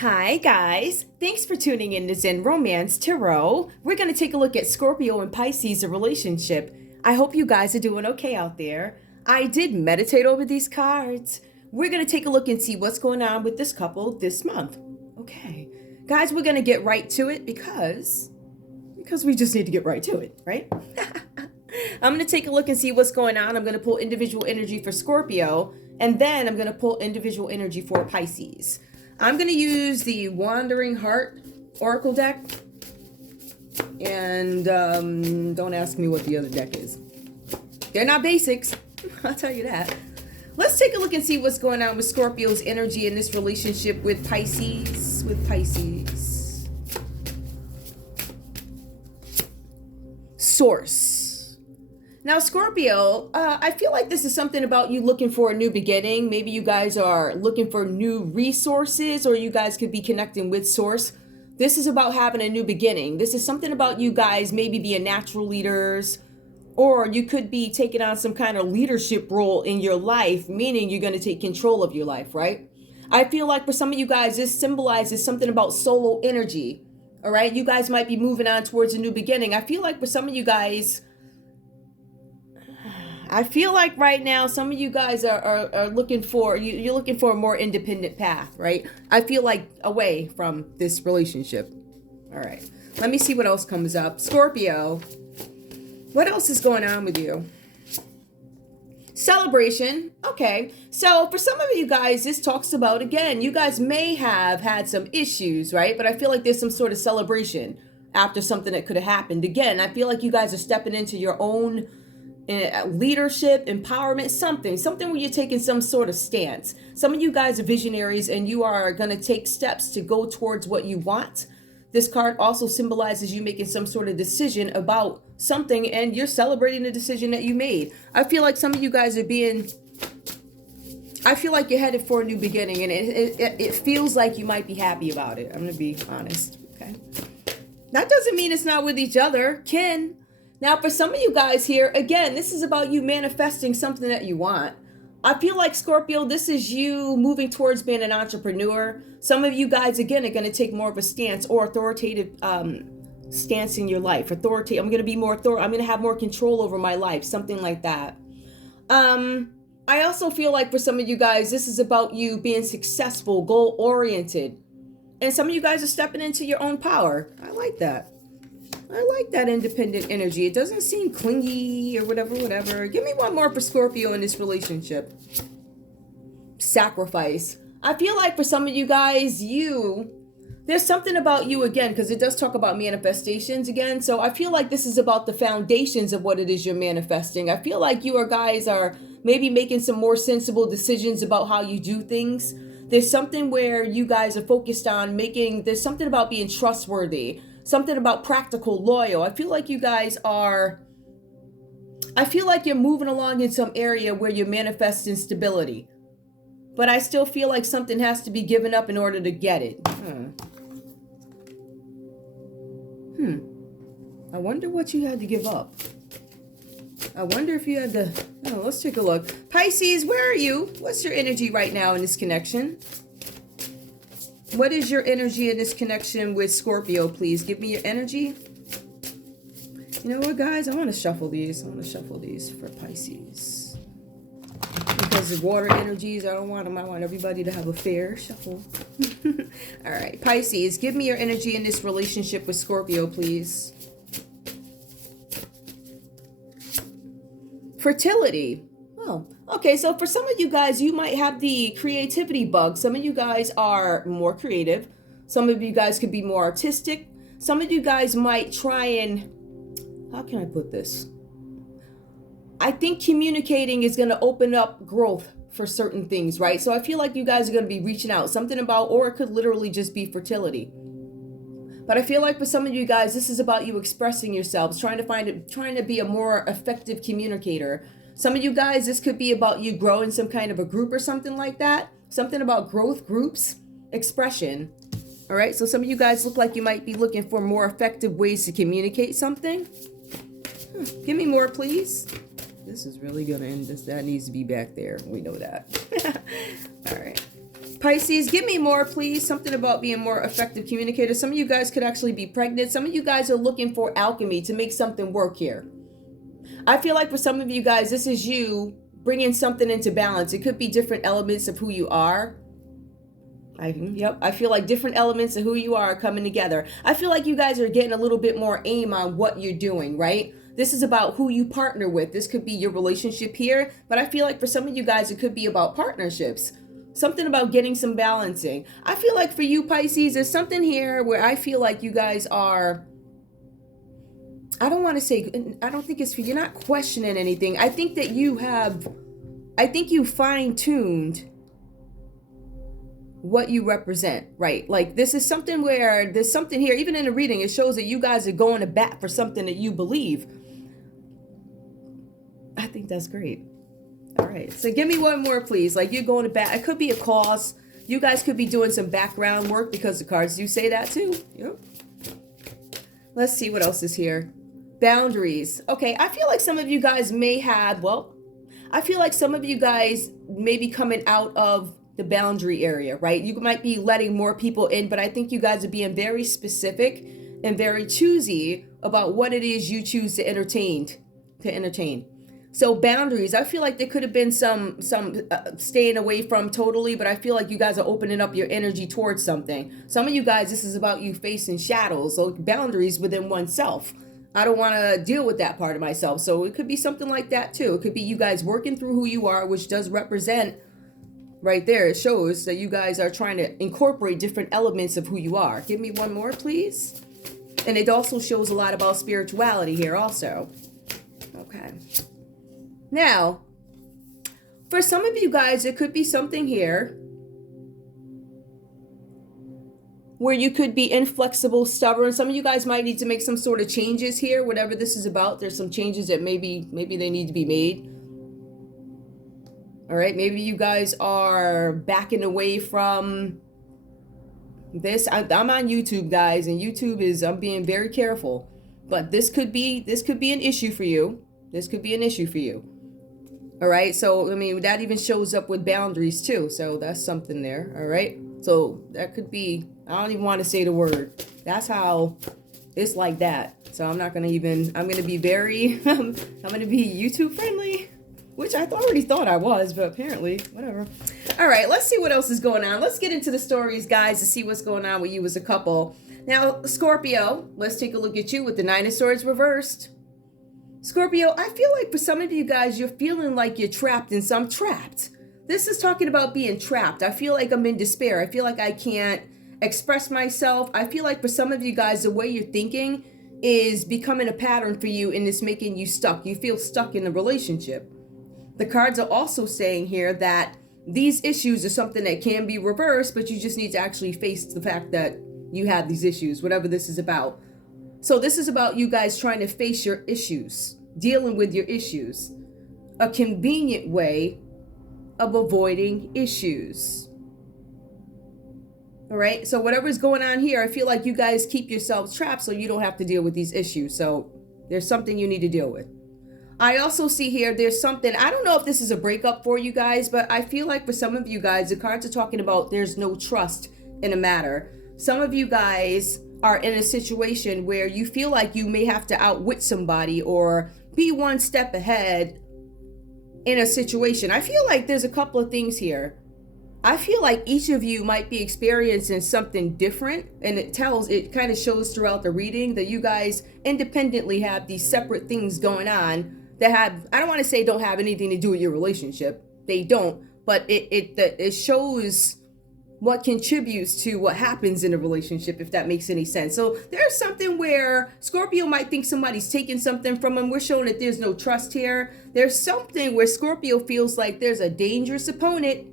Hi guys, thanks for tuning in to Zen Romance Tarot. We're going to take a look at Scorpio and Pisces, a relationship. I hope you guys are doing okay out there. I did meditate over these cards. We're going to take a look and see what's going on with this couple this month. Okay, guys, we're going to get right to it because we just need to get right to it, right? I'm going to take a look and see what's going on. I'm going to pull individual energy for Scorpio, and then I'm going to pull individual energy for Pisces. I'm going to use the Wandering Heart Oracle deck. And don't ask me what the other deck is. They're not basics. I'll tell you that. Let's take a look and see what's going on with Scorpio's energy in this relationship with Pisces. Source. Now, Scorpio, I feel like this is something about you looking for a new beginning. Maybe you guys are looking for new resources, or you guys could be connecting with Source. This is about having a new beginning. This is something about you guys maybe being natural leaders, or you could be taking on some kind of leadership role in your life, meaning you're going to take control of your life, right? I feel like for some of you guys, this symbolizes something about solo energy, all right? You guys might be moving on towards a new beginning. I feel like for some of you guys, I feel like right now some of you guys are looking for, you're looking for a more independent path, right? I feel like away from this relationship. All right, let me see what else comes up. Scorpio, what else is going on with you? Celebration. Okay, so for some of you guys, this talks about, again, you guys may have had some issues, right? But I feel like there's some sort of celebration after something that could have happened. Again, I feel like you guys are stepping into your own leadership, empowerment, something where you're taking some sort of stance. Some of you guys are visionaries and you are going to take steps to go towards what you want. This card also symbolizes you making some sort of decision about something, and you're celebrating the decision that you made. I feel like some of you guys are I feel like you're headed for a new beginning, and it feels like you might be happy about it. I'm going to be honest. Okay. That doesn't mean it's not with each other. Now, for some of you guys here, again, this is about you manifesting something that you want. I feel like, Scorpio, this is you moving towards being an entrepreneur. Some of you guys, again, are going to take more of a stance or authoritative stance in your life. I'm going to be more I'm going to have more control over my life, something like that. I also feel like for some of you guys, this is about you being successful, goal-oriented. And some of you guys are stepping into your own power. I like that. I like that independent energy. It doesn't seem clingy or whatever. Give me one more for Scorpio in this relationship. Sacrifice. I feel like for some of you guys, there's something about you, again, because it does talk about manifestations again. So I feel like this is about the foundations of what it is you're manifesting. I feel like you guys are maybe making some more sensible decisions about how you do things. There's something where you guys are focused on there's something about being trustworthy. Something about practical, loyal. I feel like you guys you're moving along in some area where you're manifesting stability. But I still feel like something has to be given up in order to get it. I wonder what you had to give up. I wonder if you had to... Oh, let's take a look. Pisces, where are you? What's your energy right now in this connection? What is your energy in this connection with Scorpio, please? Give me your energy. You know what, guys? I want to shuffle these. For Pisces. Because of water energies, I don't want them. I want everybody to have a fair shuffle. All right, Pisces, give me your energy in this relationship with Scorpio, please. Fertility. Oh, okay, so for some of you guys, you might have the creativity bug. Some of you guys are more creative. Some of you guys could be more artistic. Some of you guys might try and... How can I put this? I think communicating is going to open up growth for certain things, right? So I feel like you guys are going to be reaching out. Something about, or it could literally just be fertility. But I feel like for some of you guys, this is about you expressing yourselves, trying to be a more effective communicator. Some of you guys, this could be about you growing some kind of a group or something like that. Something about growth, groups, expression. All right, so some of you guys look like you might be looking for more effective ways to communicate something. Give me more, please. This is really going to end this. That needs to be back there. We know that. All right. Pisces, give me more, please. Something about being more effective communicator. Some of you guys could actually be pregnant. Some of you guys are looking for alchemy to make something work here. I feel like for some of you guys, this is you bringing something into balance. It could be different elements of who you are. I feel like different elements of who you are coming together. I feel like you guys are getting a little bit more aim on what you're doing, right? This is about who you partner with. This could be your relationship here, but I feel like for some of you guys, it could be about partnerships. Something about getting some balancing. I feel like for you, Pisces, there's something here where I feel like you guys are, I don't think it's for, you're not questioning anything. I think that you fine-tuned what you represent, right? Like this is something where there's something here, even in the reading, it shows that you guys are going to bat for something that you believe. I think that's great. All right, so give me one more, please. Like you're going to bat. It could be a cause. You guys could be doing some background work because the cards do say that too. Yep. Let's see what else is here. Boundaries. Okay, I feel like some of you guys may have, I feel like some of you guys may be coming out of the boundary area, right? You might be letting more people in, but I think you guys are being very specific and very choosy about what it is you choose to entertain. So boundaries, I feel like there could have been some staying away from totally, but I feel like you guys are opening up your energy towards something. Some of you guys, this is about you facing shadows, so boundaries within oneself. I don't want to deal with that part of myself. So it could be something like that too. It could be you guys working through who you are, which does represent right there. It shows that you guys are trying to incorporate different elements of who you are. Give me one more, please. And it also shows a lot about spirituality here also. Okay. Now, for some of you guys, it could be something here where you could be inflexible, stubborn. Some of you guys might need to make some sort of changes here, whatever this is about. There's some changes that maybe they need to be made. All right, maybe you guys are backing away from this. I'm on YouTube, guys, and YouTube is, I'm being very careful. But this could be an issue for you. This could be an issue for you. All right, so I mean, that even shows up with boundaries too. So that's something there. All right, so that could be, I don't even want to say the word. That's how it's like that. So I'm not going to even, I'm going to be very, I'm going to be YouTube friendly. Which I already thought I was, but apparently, whatever. All right, let's see what else is going on. Let's get into the stories, guys, to see what's going on with you as a couple. Now, Scorpio, let's take a look at you with the Nine of Swords reversed. Scorpio, I feel like for some of you guys, you're feeling like you're trapped in some trapped. This is talking about being trapped. I feel like I'm in despair. I feel like I can't express myself. I feel like for some of you guys, the way you're thinking is becoming a pattern for you and it's making you stuck. You feel stuck in the relationship. The cards are also saying here that these issues are something that can be reversed, but you just need to actually face the fact that you have these issues, whatever this is about. So this is about you guys trying to face your issues, dealing with your issues, a convenient way of avoiding issues. All right, so whatever's going on here, I feel like you guys keep yourselves trapped so you don't have to deal with these issues. So there's something you need to deal with. I also see here, there's something, I don't know if this is a breakup for you guys, but I feel like for some of you guys, the cards are talking about there's no trust in a matter. Some of you guys are in a situation where you feel like you may have to outwit somebody or be one step ahead in a situation. I feel like there's a couple of things here. I feel like each of you might be experiencing something different, and it kind of shows throughout the reading that you guys independently have these separate things going on that have, I don't want to say don't have anything to do with your relationship. They don't, but it shows what contributes to what happens in a relationship, if that makes any sense. So there's something where Scorpio might think somebody's taking something from him. We're showing that there's no trust here. There's something where Scorpio feels like there's a dangerous opponent.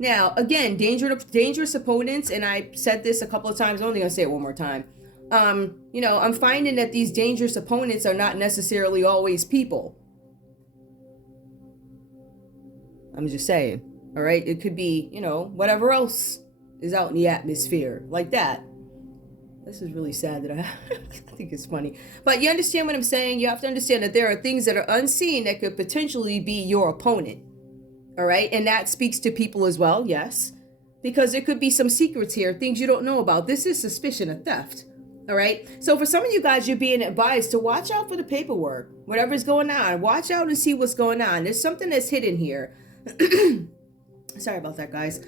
Now, again, dangerous opponents, and I said this a couple of times, I'm only going to say it one more time. I'm finding that these dangerous opponents are not necessarily always people. I'm just saying, all right? It could be, whatever else is out in the atmosphere, like that. This is really sad that I think it's funny. But you understand what I'm saying? You have to understand that there are things that are unseen that could potentially be your opponent, all right? And that speaks to people as well, yes. because there could be some secrets here, things you don't know about. This is suspicion of theft. All right. So for some of you guys, you're being advised to watch out for the paperwork, whatever's going on. Watch out and see what's going on. There's something that's hidden here. Sorry about that, guys.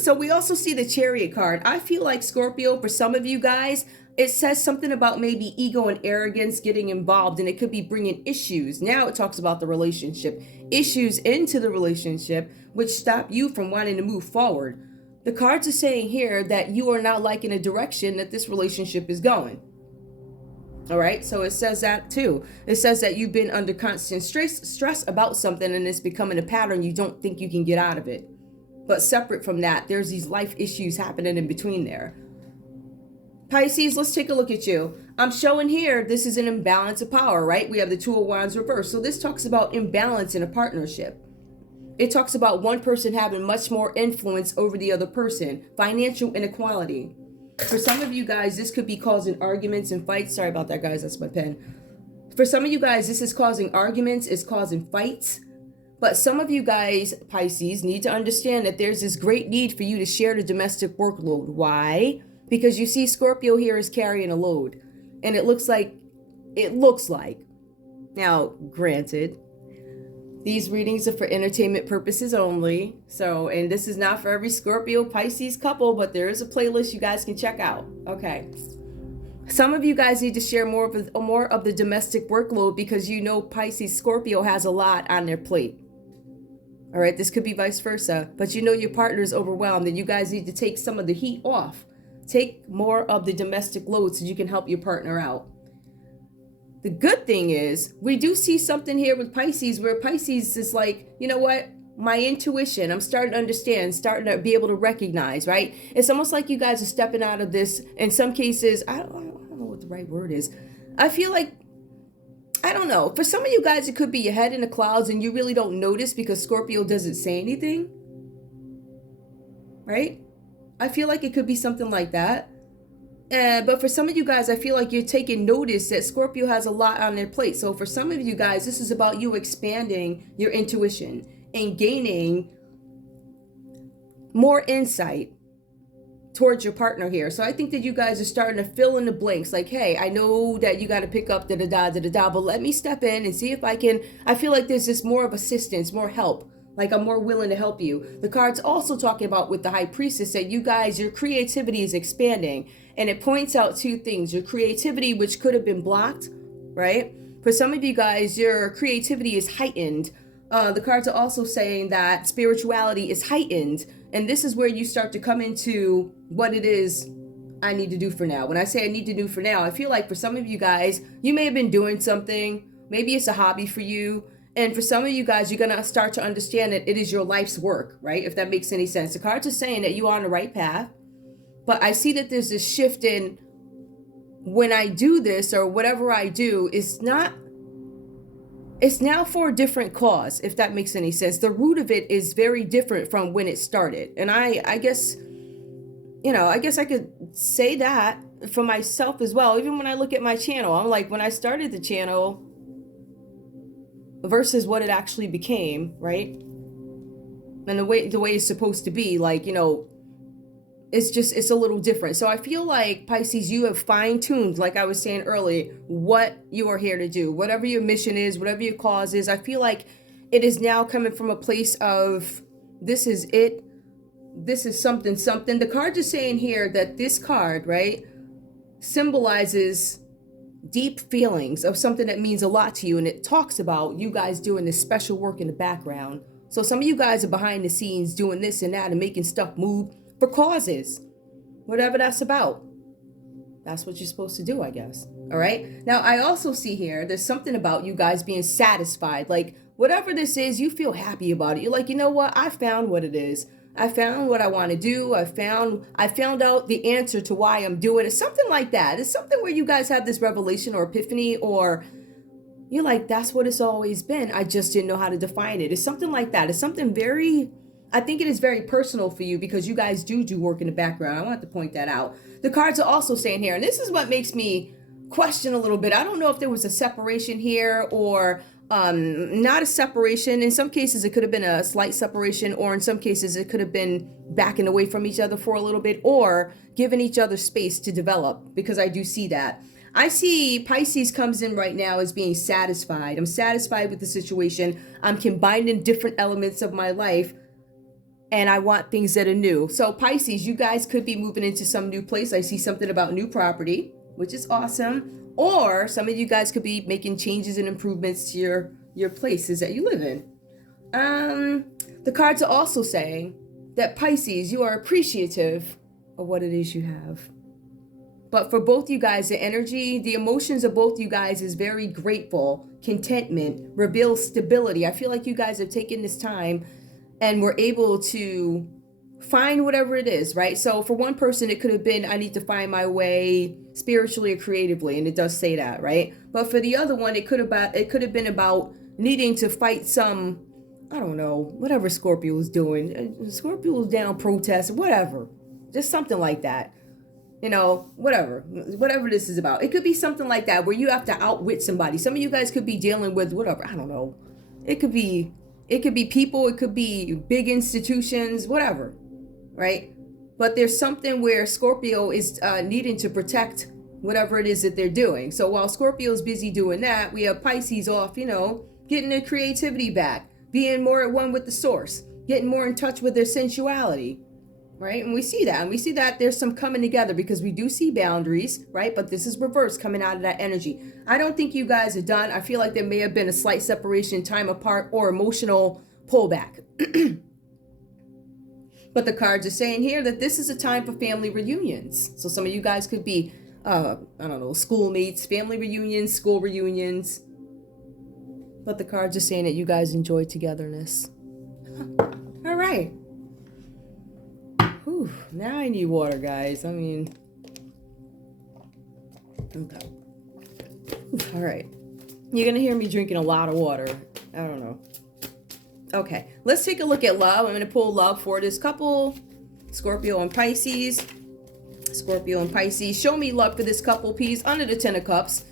So we also see the Chariot card. I feel like Scorpio, for some of you guys, it says something about maybe ego and arrogance getting involved, and it could be bringing issues. Now it talks about the relationship, issues into the relationship, which stop you from wanting to move forward. The cards are saying here that you are not liking the direction that this relationship is going. All right, so it says that too. It says that you've been under constant stress about something, and it's becoming a pattern. You don't think you can get out of it. But separate from that, there's these life issues happening in between there. Pisces, let's take a look at you. I'm showing here, this is an imbalance of power, right? We have the Two of Wands reversed. So this talks about imbalance in a partnership. It talks about one person having much more influence over the other person. Financial inequality. For some of you guys, this could be causing arguments and fights. Sorry about that, guys. That's my pen. For some of you guys, this is causing arguments. It's causing fights. But some of you guys, Pisces, need to understand that there's this great need for you to share the domestic workload. Why? Because you see Scorpio here is carrying a load. And it looks like, now, granted, these readings are for entertainment purposes only. So, and this is not for every Scorpio Pisces couple, but there is a playlist you guys can check out. Okay. Some of you guys need to share more of the domestic workload because you know Pisces Scorpio has a lot on their plate. All right. This could be vice versa, but you know your partner is overwhelmed and you guys need to take some of the heat off. Take more of the domestic load so you can help your partner out. The good thing is we do see something here with Pisces where Pisces is like, you know what? My intuition, I'm starting to understand, starting to be able to recognize, right? It's almost like you guys are stepping out of this. In some cases, I don't know what the right word is. I feel like, I don't know. For some of you guys, it could be your head in the clouds and you really don't notice because Scorpio doesn't say anything, right? I feel like it could be something like that. But for some of you guys, I feel like you're taking notice that Scorpio has a lot on their plate. So for some of you guys, this is about you expanding your intuition and gaining more insight towards your partner here. So I think that you guys are starting to fill in the blanks. Like, hey, I know that you got to pick up da-da-da, but let me step in and see if I can. I feel like there's just more of assistance, more help. Like I'm more willing to help you. The card's also talking about with the High Priestess that you guys, your creativity is expanding. And it points out two things. Your creativity, which could have been blocked, right? For some of you guys, your creativity is heightened. The cards are also saying that spirituality is heightened. And this is where you start to come into what it is I need to do for now. When I say I need to do for now, I feel like for some of you guys, you may have been doing something. Maybe it's a hobby for you. And for some of you guys, you're going to start to understand that it is your life's work, right? If that makes any sense. The cards are saying that you're on the right path. But I see that there's this shift in when I do this or whatever I do, it's now for a different cause, if that makes any sense. The root of it is very different from when it started. And I guess, I guess I could say that for myself as well. Even when I look at my channel, I'm like, when I started the channel versus what it actually became, right? And the way it's supposed to be, like, it's a little different. So I feel like, Pisces, you have fine-tuned, like I was saying earlier, what you are here to do. Whatever your mission is, whatever your cause is, I feel like it is now coming from a place of, this is it. This is something. The card is saying here that this card, right, symbolizes deep feelings of something that means a lot to you. And it talks about you guys doing this special work in the background. So some of you guys are behind the scenes doing this and that and making stuff move for causes, whatever that's about. That's what you're supposed to do, I guess. All right. Now, I also see here, there's something about you guys being satisfied. Like, whatever this is, you feel happy about it. You're like, you know what? I found what it is. I found what I want to do. I found out the answer to why I'm doing it. Something like that. It's something where you guys have this revelation or epiphany, or you're like, that's what it's always been. I just didn't know how to define it. It's something like that. It's something very, I think it is very personal for you because you guys do work in the background. I want to point that out. The cards are also saying here, and this is what makes me question a little bit. I don't know if there was a separation here or Not a separation. In some cases, it could have been a slight separation, or in some cases, it could have been backing away from each other for a little bit, or giving each other space to develop, because I do see that. I see Pisces comes in right now as being satisfied. I'm satisfied with the situation. I'm combining different elements of my life, and I want things that are new. So Pisces, you guys could be moving into some new place. I see something about new property, which is awesome. Or some of you guys could be making changes and improvements to your places that you live in. The cards are also saying that Pisces, you are appreciative of what it is you have. But for both you guys, the energy, the emotions of both you guys is very grateful, contentment, reveals stability. I feel like you guys have taken this time and were able to find whatever it is, right? So for one person, it could have been, I need to find my way spiritually or creatively, and it does say that, right? But for the other one, it could have been about needing to fight some, I don't know, whatever Scorpio is doing. Scorpio is down, protest, whatever. Just something like that. You know, whatever this is about. It could be something like that where you have to outwit somebody. Some of you guys could be dealing with whatever, I don't know. It could be people, it could be big institutions, whatever, right? But there's something where Scorpio is needing to protect whatever it is that they're doing. So while Scorpio is busy doing that, we have Pisces off, you know, getting their creativity back, being more at one with the source, getting more in touch with their sensuality. Right? And we see that. And we see that there's some coming together, because we do see boundaries, right? But this is reverse coming out of that energy. I don't think you guys are done. I feel like there may have been a slight separation, time apart, or emotional pullback. But the cards are saying here that this is a time for family reunions. So some of you guys could be, I don't know, schoolmates, family reunions, school reunions. But the cards are saying that you guys enjoy togetherness. All right. Whew, now I need water, guys. I mean, okay. All right. You're going to hear me drinking a lot of water. I don't know. Okay, let's take a look at love. I'm going to pull love for this couple, Scorpio and Pisces. Scorpio and Pisces. Show me love for this couple, please, under the 10 of Cups.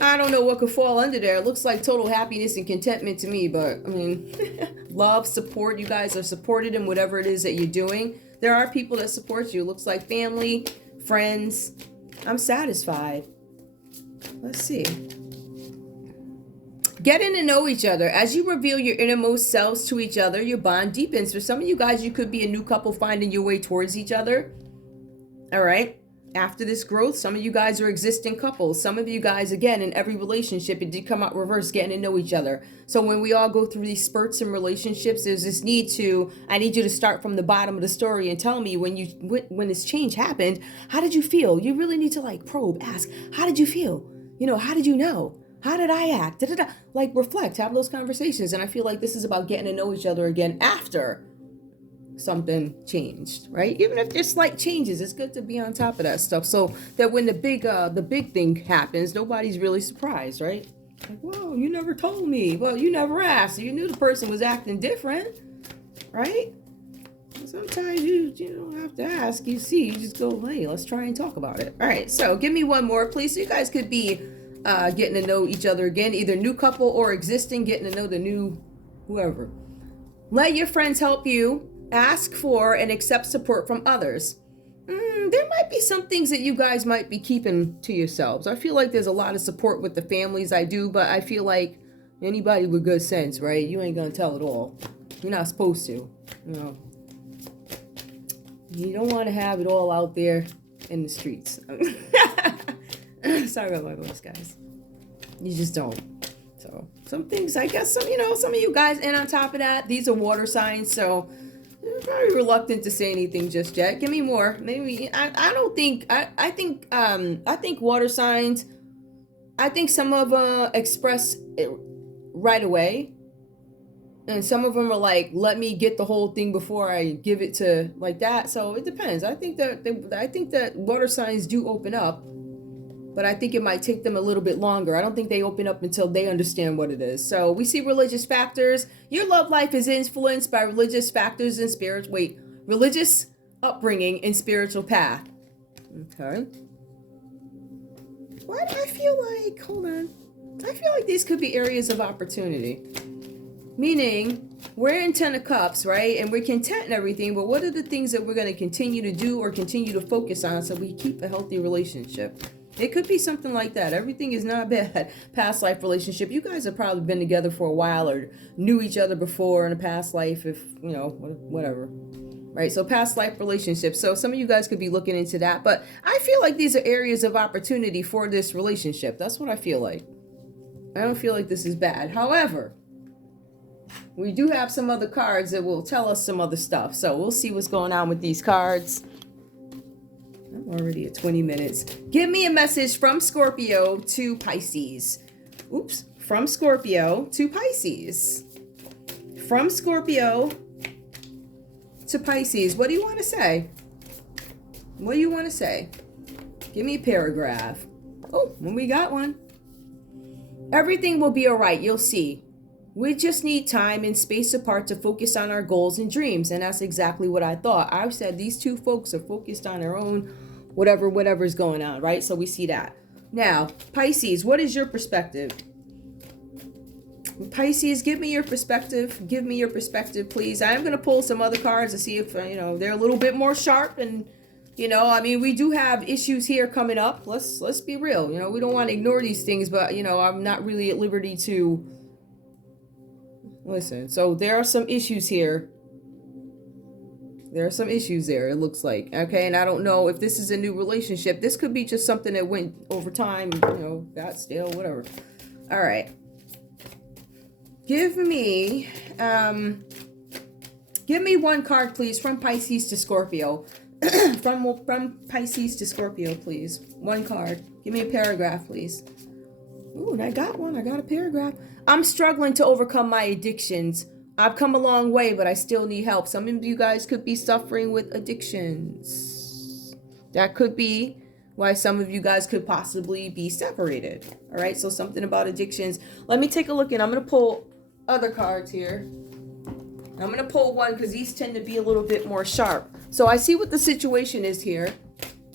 I don't know what could fall under there. It looks like total happiness and contentment to me, but I mean, love, support. You guys are supported in whatever it is that you're doing. There are people that support you. It looks like family, friends. I'm satisfied. Let's see. Getting to know each other. As you reveal your innermost selves to each other, your bond deepens. For some of you guys, you could be a new couple finding your way towards each other. All right. After this growth, some of you guys are existing couples. Some of you guys, again, in every relationship, it did come out reverse, getting to know each other. So when we all go through these spurts in relationships, there's this I need you to start from the bottom of the story and tell me when this change happened, how did you feel? You really need to probe, ask, how did you feel? How did you know? How did I act? Reflect, have those conversations. And I feel like this is about getting to know each other again after something changed, right? Even if there's slight changes, it's good to be on top of that stuff, so that when the big thing happens, nobody's really surprised, right? Like, whoa, you never told me. Well, you never asked. You knew the person was acting different, right? Sometimes you don't have to ask. You see, you just go, hey, let's try and talk about it. All right, so give me one more, please. So you guys could be getting to know each other again, either new couple or existing, getting to know the new whoever. Let your friends help you. Ask for and accept support from others. There might be some things that you guys might be keeping to yourselves. I feel like there's a lot of support with the families I do, but I feel like anybody with good sense, right? You ain't gonna tell it all. You're not supposed to. You don't want to have it all out there in the streets. Sorry about my voice, guys. You just don't. So some things, I guess, some of you guys, and on top of that, these are water signs, so I'm very reluctant to say anything just yet. Give me more. Maybe I think water signs, I think some of them express it right away, and some of them are like, let me get the whole thing before I give it to like that. So it depends. I think that water signs do open up, but I think it might take them a little bit longer. I don't think they open up until they understand what it is. So we see religious factors. Your love life is influenced by religious factors and religious upbringing and spiritual path. Okay. Why do I feel like, hold on. I feel like these could be areas of opportunity. Meaning, we're in 10 of Cups, right? And we're content and everything, but what are the things that we're going to continue to do or continue to focus on so we keep a healthy relationship? It could be something like that. Everything is not bad. Past life relationship. You guys have probably been together for a while or knew each other before in a past life, if, you know, whatever. Right? So past life relationship. So some of you guys could be looking into that. But I feel like these are areas of opportunity for this relationship. That's what I feel like. I don't feel like this is bad. However, we do have some other cards that will tell us some other stuff. So we'll see what's going on with these cards. I'm already at 20 minutes. Give me a message from Scorpio to Pisces. Oops. From Scorpio to Pisces. From Scorpio to Pisces. What do you want to say? What do you want to say? Give me a paragraph. Oh, when we got one. Everything will be all right. You'll see. We just need time and space apart to focus on our goals and dreams. And that's exactly what I thought. I said these two folks are focused on their own whatever's going on, right? So we see that. Now, Pisces, what is your perspective? Pisces, give me your perspective. Give me your perspective, please. I'm going to pull some other cards to see if, you know, they're a little bit more sharp. And, you know, I mean, we do have issues here coming up. Let's be real. You know, we don't want to ignore these things, but, you know, I'm not really at liberty to listen. So there are some issues here. There are some issues there, it looks like. Okay, and I don't know if this is a new relationship. This could be just something that went over time, you know, got stale, whatever. All right. Give me one card, please, from Pisces to Scorpio. from Pisces to Scorpio, please. One card. Give me a paragraph, please. Ooh, and I got one. I got a paragraph. I'm struggling to overcome my addictions. I've come a long way, but I still need help. Some of you guys could be suffering with addictions. That could be why some of you guys could possibly be separated. All right, so something about addictions. Let me take a look, and I'm going to pull other cards here. I'm going to pull one because these tend to be a little bit more sharp. So I see what the situation is here.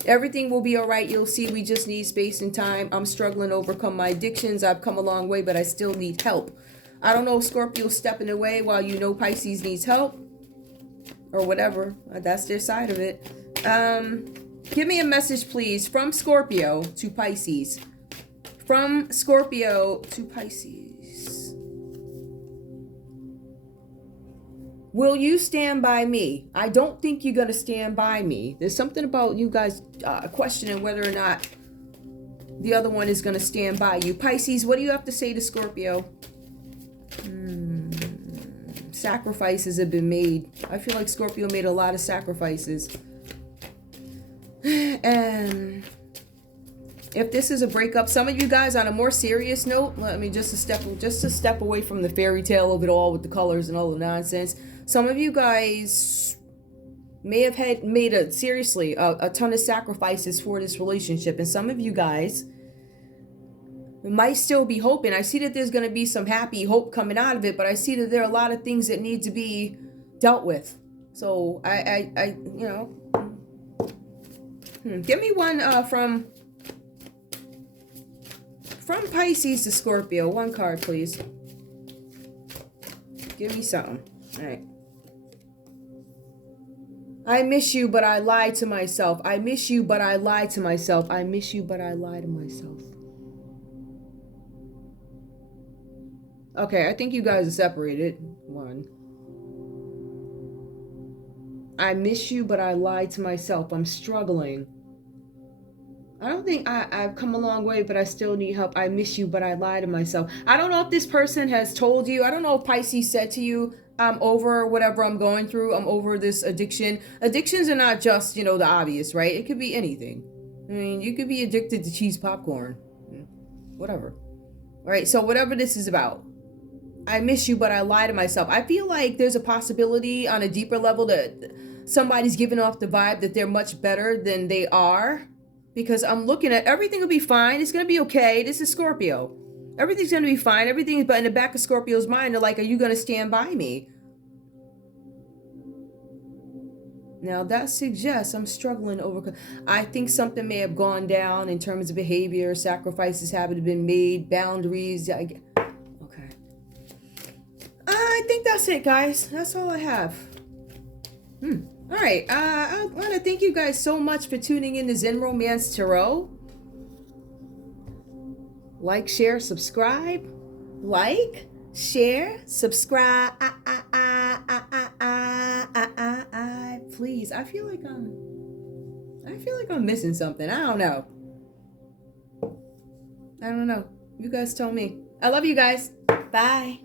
Everything will be all right. You'll see we just need space and time. I'm struggling to overcome my addictions. I've come a long way, but I still need help. I don't know if Scorpio's stepping away while you know Pisces needs help. Or whatever. That's their side of it. Give me a message, please, from Scorpio to Pisces. From Scorpio to Pisces. Will you stand by me? I don't think you're going to stand by me. There's something about you guys questioning whether or not the other one is going to stand by you. Pisces, what do you have to say to Scorpio? Sacrifices have been made. I feel like Scorpio made a lot of sacrifices. And if this is a breakup, some of you guys, on a more serious note, let me just a step away from the fairy tale of it all with the colors and all the nonsense. Some of you guys may have made a ton of sacrifices for this relationship, and some of you guys might still be hoping. I see that there's going to be some happy hope coming out of it, but I see that there are a lot of things that need to be dealt with. So I you know, give me one from Pisces to Scorpio. One card, please. Give me something. All right. I miss you, but I lied to myself. I miss you, but I lied to myself. I miss you, but I lied to myself. Okay, I think you guys are separated. One. I miss you, but I lied to myself. I'm struggling. I don't think I've come a long way, but I still need help. I miss you, but I lie to myself. I don't know if this person has told you. I don't know if Pisces said to you, I'm over whatever I'm going through. I'm over this addiction. Addictions are not just, you know, the obvious, right? It could be anything. I mean, you could be addicted to cheese popcorn. Whatever. All right, so whatever this is about. I miss you, but I lie to myself. I feel like there's a possibility on a deeper level that somebody's giving off the vibe that they're much better than they are. Because I'm looking at everything will be fine. It's going to be okay. This is Scorpio. Everything's going to be fine. Everything, but in the back of Scorpio's mind, they're like, are you going to stand by me? Now that suggests I'm struggling over. I think something may have gone down in terms of behavior, sacrifices haven't been made, boundaries. Okay. I think that's it, guys. That's all I have. All right. I want to thank you guys so much for tuning in to Zen Romance Tarot. Like, share, subscribe. Like, share, subscribe. Please. I feel like I'm missing something. I don't know. You guys tell me. I love you guys. Bye.